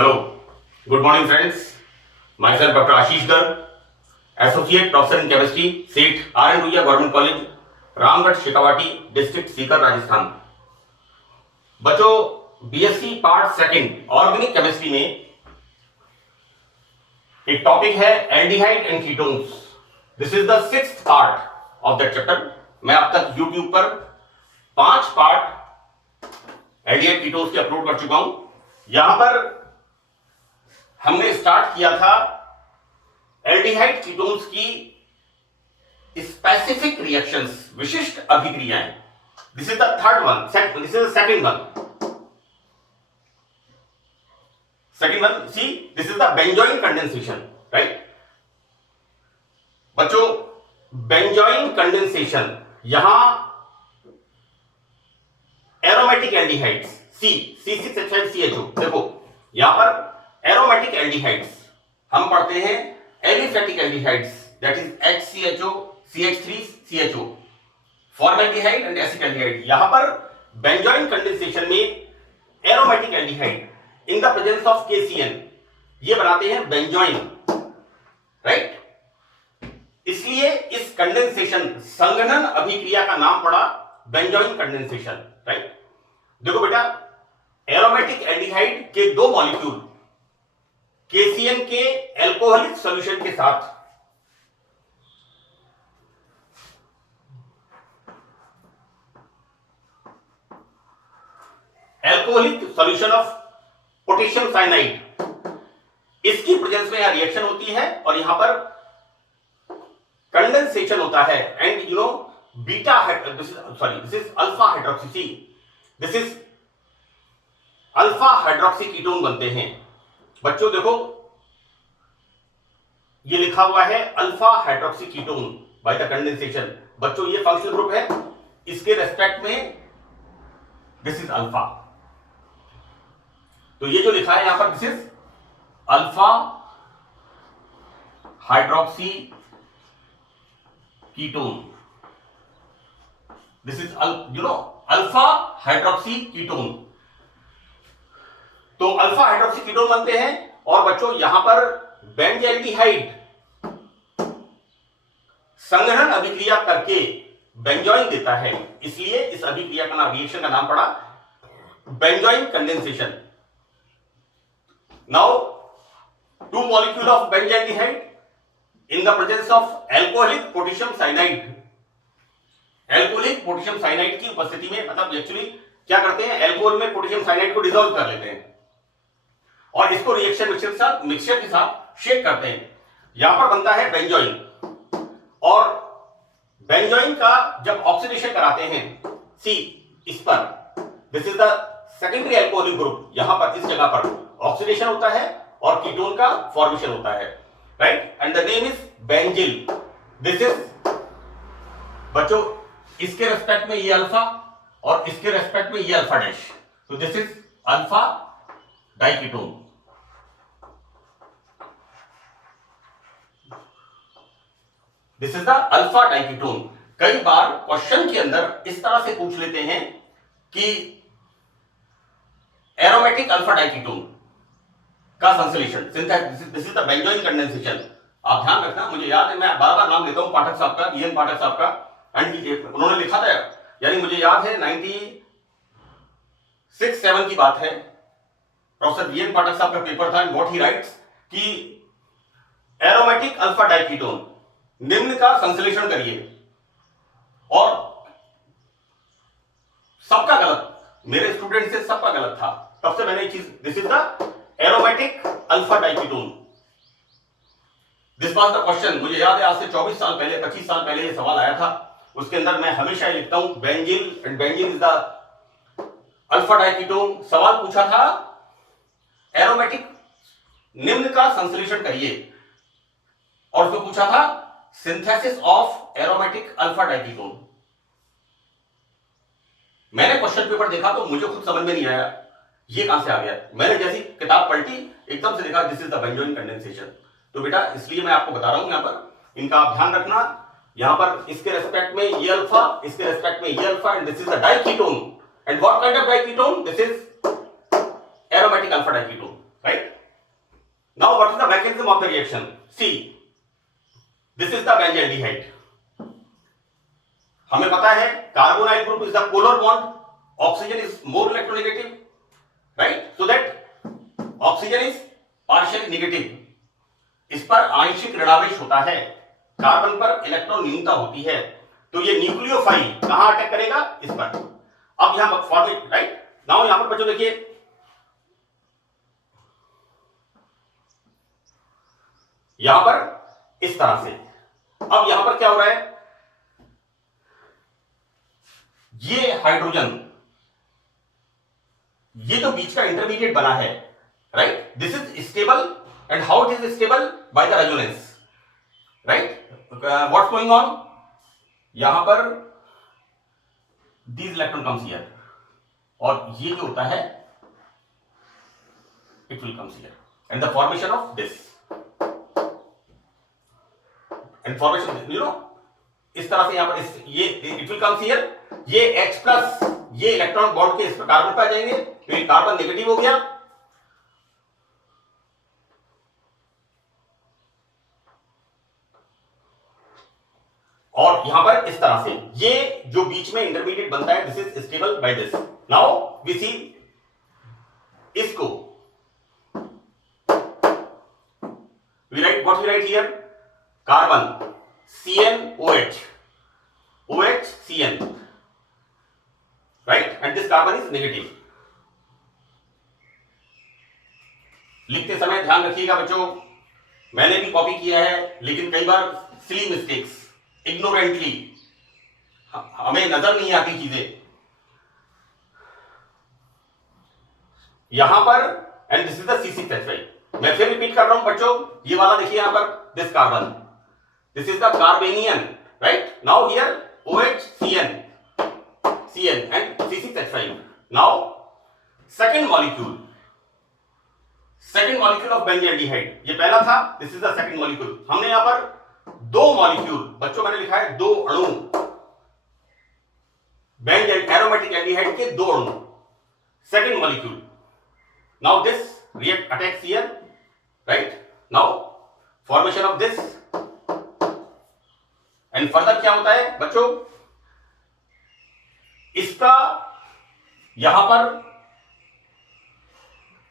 Hello, good morning friends. Myself Dr. Ashish Garg, Associate Professor in Chemistry, SEET, R.N. Ruia Government College, Ramgarh Shekhawati, district Sikar, Rajasthan. बच्चों, BSc part second organic chemistry में एक topic है aldehyde and ketones. This is the sixth part of that chapter. मैं अब तक YouTube पर 5 part aldehyde ketones के upload कर चुका हूं। यहां पर हमने स्टार्ट किया था एल्डिहाइड कीटोन्स की स्पेसिफिक रिएक्शंस, विशिष्ट अभिक्रियाएं। This is the third one, this is the second one. Second one, see this is the benzoin condensation, right बच्चों। बेंजोइन कंडेंसेशन, यहां एरोमेटिक एल्डिहाइड्स C6H5CHO, देखो यहां पर एरोमेटिक एल्डिहाइड्स हम पढ़ते हैं aliphatic aldehydes, that is HCHO, CH3CHO, formaldehyde and acetaldehyde. यहां पर बेंजोइन कंडेंसेशन में aromatic aldehyde in the presence of KCN ये बनाते हैं बेंजोइन, राइट। इसलिए इस कंडेंसेशन, संघनन अभिक्रिया का नाम पड़ा बेंजोइन कंडेंसेशन, राइट। देखो बेटा, एरोमेटिक एल्डिहाइड के 2 मॉलिक्यूल KCN के एल्कोहलिक सॉल्यूशन के साथ alcoholic solution of potassium cyanide, इसकी प्रेजेंस में यहां रिएक्शन होती है और यहां पर कंडेंसेशन होता है। And you know beta, this is alpha hydroxy, this is alpha hydroxy ketone बनते हैं। बच्चों देखो, ये लिखा हुआ है alpha hydroxy ketone by the condensation. बच्चों ये फंक्शनल ग्रुप है, इसके रेस्पेक्ट में दिस इज अल्फा। तो ये जो लिखा है यहां पर, this is alpha hydroxy ketone, this is alpha hydroxy ketone. तो अल्फा हाइड्रोक्सी कीटोन बनते हैं। और बच्चों यहां पर बेंजल्डिहाइड संघनन अभिक्रिया करके बेंजोइन देता है, इसलिए इस अभिक्रिया का नाम, रिएक्शन का नाम पड़ा benzoin condensation. Now 2 molecule of benzaldehyde in the presence of alcoholic potassium cyanide. Alcoholic potassium cyanide की उपस्थिति में, मतलब एक्चुअली क्या करते हैं, एल्कोहल में पोटेशियम साइनाइड को डिसॉल्व कर लेते हैं और इसको रिएक्शन मिक्सचर के साथ शेक करते हैं। यहां पर बनता है बेंजोइन। और बेंजोइन का जब ऑक्सीडेशन कराते हैं सी इस पर, this is the secondary alcoholic group, यहां पर इस जगह पर ऑक्सीडेशन होता है और कीटोन का फॉर्मेशन होता है, right. And the name is benzyl. This is बच्चों, इसके रेस्पेक्ट में ये अल्फा और इसके रेस्पेक्ट में ये अल्फा डैश, तो this is alpha diketone. This is the alpha diketone. कई बार क्वेश्चन के अंदर इस तरह से पूछ लेते हैं कि एरोमेटिक अल्फा डाइकीटोन का संश्लेषण, this is the benzoin condensation. आप ध्यान रखना, मुझे याद है, मैं बार बार नाम लेता हूं पाठक साहब का, EN पाठक साहब का, एंड उन्होंने लिखा था, यानी मुझे याद है 96-7 की बात है, प्रोफेसर VN पाठक साहब का पेपर था। व्हाट ही राइट्स कि एरोमेटिक अल्फा डाइकीटोन निम्न का संश्लेषण करिए, और सबका गलत, मेरे स्टूडेंट से सबका गलत था। तब से मैंने चीज, this is the aromatic alpha diketone, this was the question. मुझे याद है आज से 24 साल पहले, 25 साल पहले ये सवाल आया था। उसके अंदर मैं हमेशा ये लिखता हूं benzyl, and benzyl is the alpha diketone. सवाल पूछा था एरोमेटिक निम्न का संश्लेषण करिए, और उसको पूछा था synthesis of aromatic alpha diketone. मैंने क्वेश्चन पेपर देखा तो मुझे खुद समझ में नहीं आया ये कहां से आ गया। मैंने जैसी किताब पलटी, एकदम से देखा this is the benzoin condensation. तो बेटा इसलिए मैं आपको बता रहा हूं, यहां पर इनका आप ध्यान रखना। यहां पर इसके रेस्पेक्ट में ये अल्फा, इसके रेस्पेक्ट में ये alpha, and this is the diketone. And what kind of diketone? This is aromatic alpha diketone, right? mechanism of the reaction. See, this is the benzaldehyde. हमें पता है carbonyl group is the polar bond, oxygen is more electronegative, right? So that oxygen is partially negative. इस पर आंशिक ऋणावेश होता है, carbon पर electron न्यूनता होती है. तो ये न्यूक्लियोफाइल कहां अटैक करेगा? इस पर. अब यहां फॉर्मेट, राइट नाउ यहां पर बच्चों देखिए, यहां पर इस तरह से. अब यहां पर क्या हो रहा है, ये हाइड्रोजन, ये तो बीच का इंटरमीडिएट बना है, right? This is stable. And how it is stable? By the resonance, right? What's going on? यहां पर दिस इलेक्ट्रॉन कम्स हियर, और ये जो होता है it will comes here, and the formation of this and formation, you know, इस तरह से यहां पर ये इट विल कम्स हियर. ये H प्लस, ये इलेक्ट्रॉन बॉन्ड के इस पर कार्बन पे आ जाएंगे, तो ये कार्बन नेगेटिव हो गया. और यहां पर इस तरह से ये जो बीच में इंटरमीडिएट बनता है, this is stable by this. Now we see इसको, we write what we write here, carbon CnOH, OH Cn, right? And this carbon is negative. लिखते समय ध्यान रखिएगा बच्चों, मैंने भी कॉपी किया है, लेकिन कई बार सिली मिस्टेक्स, इग्नोरेंटली, हमें नजर नहीं आती चीजें. यहां पर and this is the C6H5. मैं फिर रिपीट कर रहा हूं बच्चों, ये वाला देखिए यहां पर, this carbon, this is the carbanion, right? Now here OH Cn and C6H5. now second molecule of benzaldehyde, ये पहला था, this is the second molecule. हमने यहां पर दो मॉलिक्यूल, बच्चों मैंने लिखा है दो अणु, एरोमेटिक एल्डिहाइड के दो अणु, second molecule. now this react attacks here, right? now formation of this, and further क्या होता है बच्चों, इसका यहां पर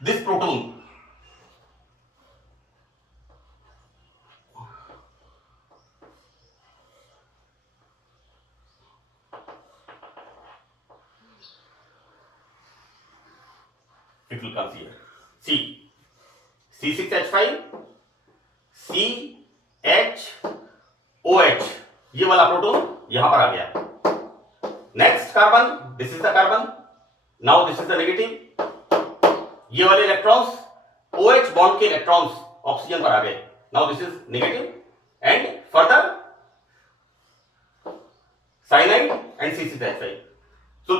this proton, it will come here. C, C6H5, CHOH, ये वाला प्रोटॉन यहां पर आ गया. Next carbon, this is the carbon, now this is the negative. ये वाले इलेक्ट्रॉन्स, OH बॉन्ड के इलेक्ट्रॉन्स ऑक्सीजन पर आ गए, now this is negative. And further cyanide and C6H5. सो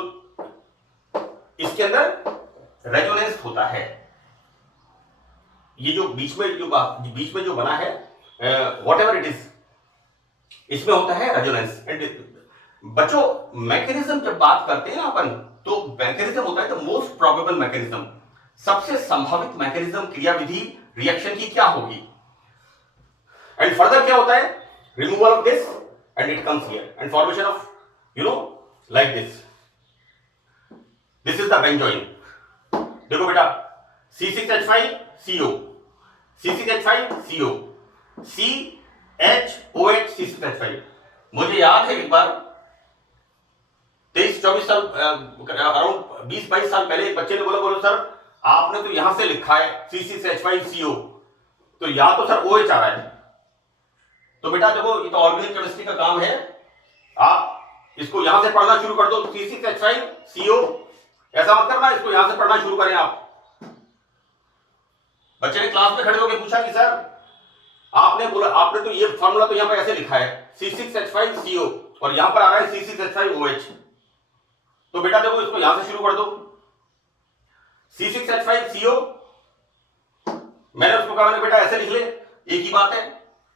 इसके अंदर रेजोनेंस होता है. ये जो बीच में जो बना है, वॉट एवर इट इज, इसमें होता है रेजोनेंस. एंड बच्चों मैकेनिज्म जब बात करते हैं ना अपन, तो मैकेनिज्म होता है द मोस्ट प्रोबेबल मैकेनिज्म, सबसे संभावित मैकेनिज्म, क्रियाविधि रिएक्शन की क्या होगी. एंड फर्दर क्या होता है, removal of this and it comes here, and formation of, you know, like this. This is the benzoin. देखो बेटा, C6H5CO, C6H5CO, CHOH, C6H5. मुझे याद है एक बार 23-24 साल, अराउंड 20-22 साल पहले एक बच्चे ने बोलो सर आपने तो यहां से लिखा है C6H5CO, तो यहां तो सर OH आ रहा है. तो बेटा देखो, ये तो ऑर्गेनिक केमिस्ट्री का काम है, आप इसको यहां से पढ़ना शुरू कर दो. C6H5CO ऐसा मत करना, इसको यहां से पढ़ना शुरू करें आप. बच्चे ने क्लास में खड़े होकर पूछा कि सर आपने बोला, आपने तो ये फॉर्मूला तो यहां पर ऐसे लिखा है C6H5CO, और यहां पर आ रहा है C6H5OH. तो बेटा देखो, इसको यहां से शुरू कर दो. C6H5CO, मैंने उसको कहा, मैंने बेटा ऐसे लिख ले, एक ही बात है.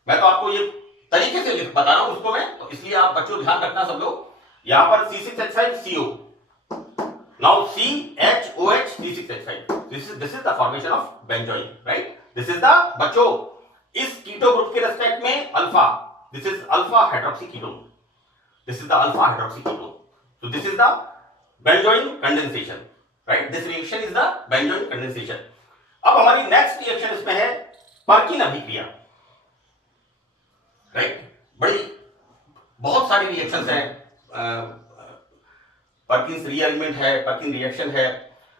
मैं तो आपको ये तरीके से बता रहा हूं उसको मैं, तो इसलिए आप बच्चों ध्यान रखना सब लोग. यहां पर C6H5CO, now CHOH, C6H5. This is the formation of benzoin, right? This is the बच्चों इस कीटो ग्रुप के रेस्पेक्ट में alpha, this is alpha hydroxy ketone, this is the alpha hydroxy ketone, so this is the benzoin condensation, right? This reaction is the benzoin condensation. अब हमारी next reaction इसमें है Perkin अभिक्रिया, right? बड़ी बहुत सारी रिएक्शंस हैं, पर्किन्स रीअरेंजमेंट है, पर्किन रिएक्शन है,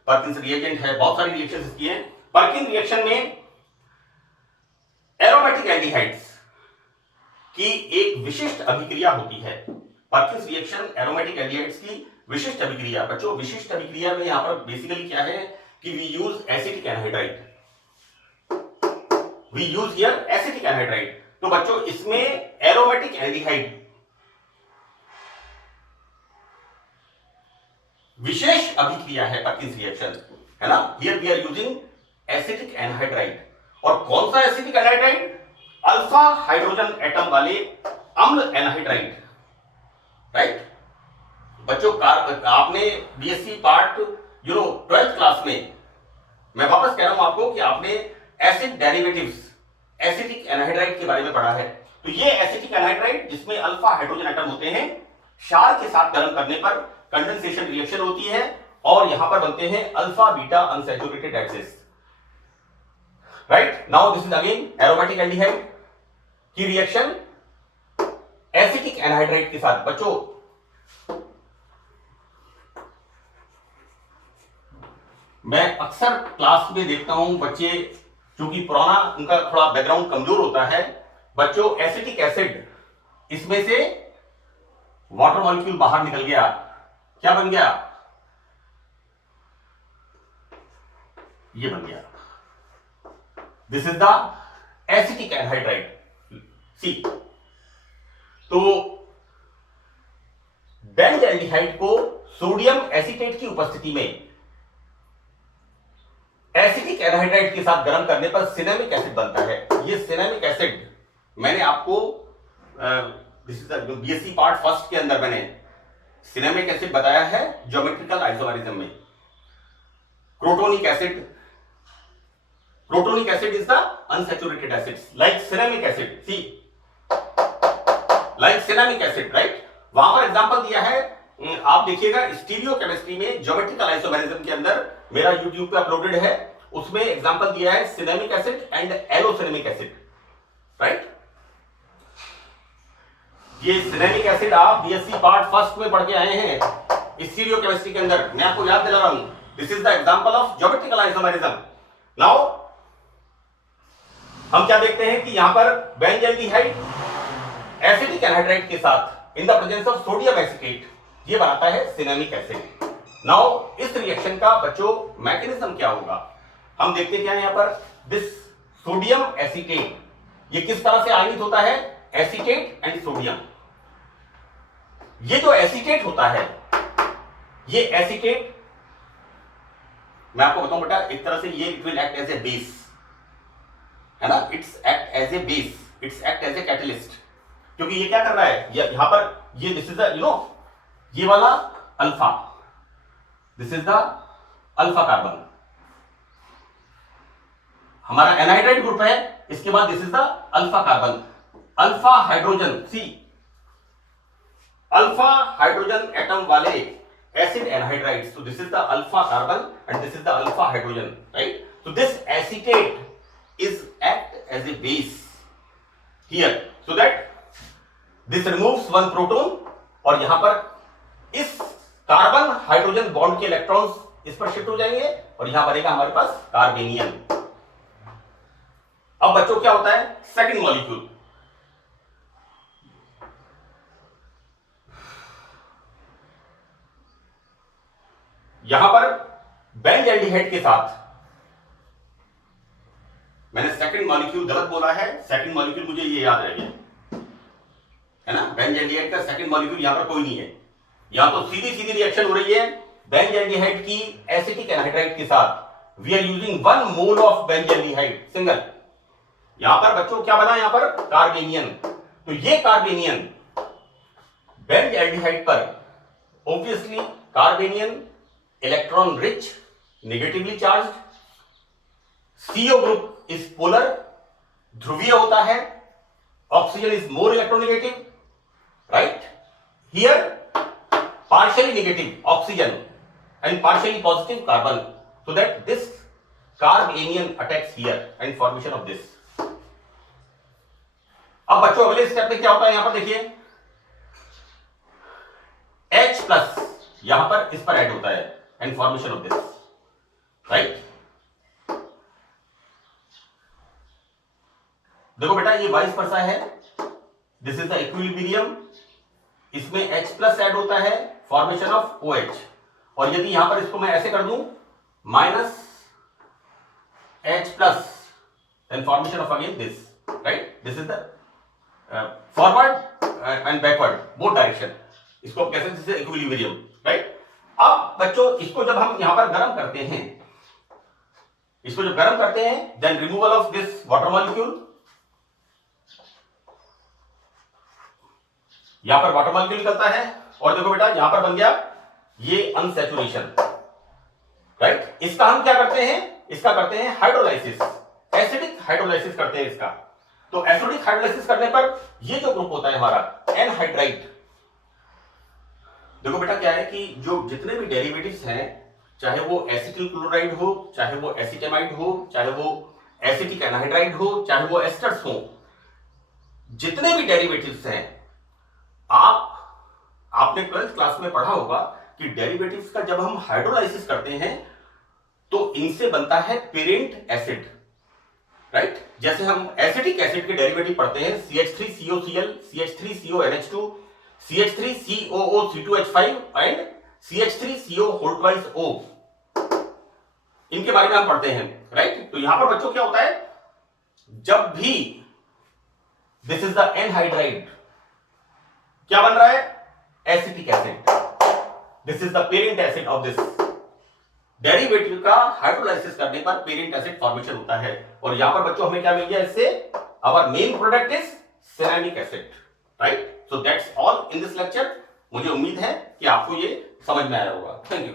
पर्किन्स रिएजेंट है, बहुत सारी रिएक्शंस इसकी हैं। पर्किन रिएक्शन में एरोमेटिक एल्डिहाइड्स की एक विशिष्ट अभिक्रिया होती है। पर्किन्स रिएक्शन एरोमेटिक एल्डिहाइड्स की विशिष्ट अभिक्रिया। बच्चों विशिष्ट अभिक्रिया में यहां पर बेसिकली क्या है कि we use acetic anhydride, we use here acetic anhydride. तो बच्चों इसमें एरोमेटिक एल्डिहाइड विशेष अभिक्रिया है पर्किन्स रिएक्शन, है ना? Here we are using acetic anhydride. और कौन सा acetic anhydride? Alpha hydrogen atom वाले अम्ल एनहाइड्राइड, राइट? बच्चों आपने बीएससी पार्ट 12th क्लास में, मैं वापस कह रहा हूं आपको कि आपने एसिड डेरिवेटिव्स एसिटिक एनहाइड्राइड के बारे में पढ़ा है। तो ये एसिटिक एनहाइड्राइड जिसमें अल्फा हाइड्रोजन एटम होते हैं, क्षार के साथ गर्म करने पर कंडेंसेशन रिएक्शन होती है और यहां पर बनते हैं alpha beta unsaturated axis, right? Now this is again aromatic aldehyde की रिएक्शन एसिटिक एनहाइड्राइड के साथ। बच्चों मैं अक्सर क्लास में देखता हूं बच्चे, क्योंकि पुराना उनका थोड़ा बैकग्राउंड कमजोर होता है। बच्चों एसिटिक एसिड, इसमें से वाटर मॉलिक्यूल बाहर निकल गया, क्या बन गया? ये बन गया, this is the acetic anhydride, C. तो बेंजल्डिहाइड को सोडियम एसीटेट की उपस्थिति में एसिटिक एनहाइड्राइड के साथ गर्म करने पर सिनेमिक एसिड बनता है। ये सिनेमिक एसिड मैंने आपको this is the BSc part first के अंदर मैंने सिनेमिक एसिड बताया है ज्योमेट्रिकल आइसोमेरिज्म में। Crotonic acid, crotonic acid is the unsaturated acid like cinnamic acid, see, like cinnamic acid, right? वहां पर एग्जांपल दिया है, आप देखिएगा स्टीरियो केमिस्ट्री में ज्योमेट्रिकल आइसोमेरिज्म के अंदर मेरा यूट्यूब पे अपलोडेड है, उसमें एग्जांपल दिया है cinnamic acid and allocinnamic acid, right? ये सिनेमिक एसिड आप बीएससी पार्ट फर्स्ट में पढ़ के आए हैं स्टीरियो केमिस्ट्री के अंदर, मैं आपको याद दिला रहा हूं। This is the example of geometrical isomerism. Now हम क्या देखते हैं कि यहां पर बेंजल्डिहाइड एसिटिक एनहाइड्राइड के साथ in the presence of sodium acetate ये बनाता है सिनेमिक एसिड। नाउ इस रिएक्शन का बच्चों मैकेनिज्म क्या होगा, हम देखते क्या है यहां पर, दिस सोडियम एसीटेट, ये किस तरह से आयनित होता है? Acetate and sodium. ये जो एसीटेट होता है, ये एसीटेट मैं आपको बताऊं बेटा, एक तरह से ये it will act as a base, है ना? It's act as a base, it's act as a catalyst. क्योंकि ये क्या कर रहा है, यहां पर ये दिस इज द ये वाला alpha, this is the alpha carbon, हमारा एनहाइड्राइड ग्रुप है, इसके बाद this is the alpha carbon, alpha hydrogen, C, alpha hydrogen atom वाले acid anhydrides. So this is the alpha carbon and this is the alpha hydrogen, right? So this acetate is act as a base here, so that this removes one proton और यहां पर इस carbon hydrogen bond के electrons इस पर shift हो जाएंगे और यहां बनेगा हमारे पास कार्बेनियम। अब बच्चों क्या होता है सेकंड मॉलिक्यूल, यहां पर बेंजल्डिहाइड के साथ, मैंने सेकंड मॉलिक्यूल गलत बोला है, सेकंड मॉलिक्यूल मुझे ये याद रह गया, है ना? बेंजल्डिहाइड का सेकंड मॉलिक्यूल यहां पर कोई नहीं है, यहां तो सीधी सीधी रिएक्शन हो रही है बेंजल्डिहाइड की एसिटिक एनहाइड्राइड के साथ। We are using 1 mole of benzaldehyde single, यहां पर बच्चों क्या बना, यहां पर कार्बेनियन। तो ये कार्बेनियन बेंजल्डिहाइड पर obviously carbanion electron rich, negatively charged, CO group is polar, ध्रुवीय होता है, oxygen is more electronegative, right? Here partially negative oxygen and partially positive carbon, so that this carb anion attacks here and formation of this. अब बच्चों अगले step में क्या होता है, यहां पर देखिए H प्लस यहां पर इस पर ऐड होता है and formation of this, right? देखो बेटा ये वाइस वर्सा है, दिस इज द इक्विलिब्रियम, इसमें H प्लस ऐड होता है, फॉर्मेशन ऑफ OH, और यदि यहां पर इसको मैं ऐसे कर दूं minus H plus then formation of again this, right? This is the forward and backward both direction, इसको आप कह सकते हैं इक्विलिब्रियम, राइट? अब बच्चों इसको जब हम यहां पर गर्म करते हैं, इसको जब गर्म करते हैं then removal of this water molecule, यहां पर वाटर मॉलिक्यूल निकलता है, और देखो बेटा यहां पर बन गया ये अनसैचुरेशन, राइट? इसका हम क्या करते हैं, इसका करते हैं हाइड्रोलाइसिस, एसिडिक हाइड्रोलाइसिस करते हैं इसका। तो एसिडिक हाइड्रोलाइसिस करने पर ये जो ग्रुप होता है हमारा एनहाइड्राइड, देखो बेटा क्या है कि जो जितने भी डेरिवेटिव्स हैं, चाहे वो एसिटिल क्लोराइड हो, चाहे वो एसिटेमाइड हो, चाहे वो एसिटिक एनहाइड्राइड हो, चाहे वो एस्टर्स हो, जितने भी डेरिवेटिव्स हैं, आपने 12th क्लास में पढ़ा होगा कि डेरिवेटिव्स का जब हम हाइड्रोलाइसिस करते हैं तो इनसे बनता है पेरेंट एसिड, राइट? जैसे हम एसिटिक एसिड के डेरिवेटिव पढ़ते हैं CH3COCl, CH3CONH2, CH3COOC2H5 and CH3CO2O, इनके बारे में हम पढ़ते हैं, राइट? तो यहां पर बच्चों क्या होता है, जब भी दिस इज द एनहाइड्राइड, क्या बन रहा है, acetic acid, this is the parent acid of this derivative का हाइड्रोलाइसिस करने पर पेरेंट एसिड फॉर्मेशन होता है, और यहां पर बच्चों हमें क्या मिल गया इससे, our main product is ceramic acid, right? So that's all in this lecture. मुझे उम्मीद है कि आपको ये समझ में आया होगा। Thank you.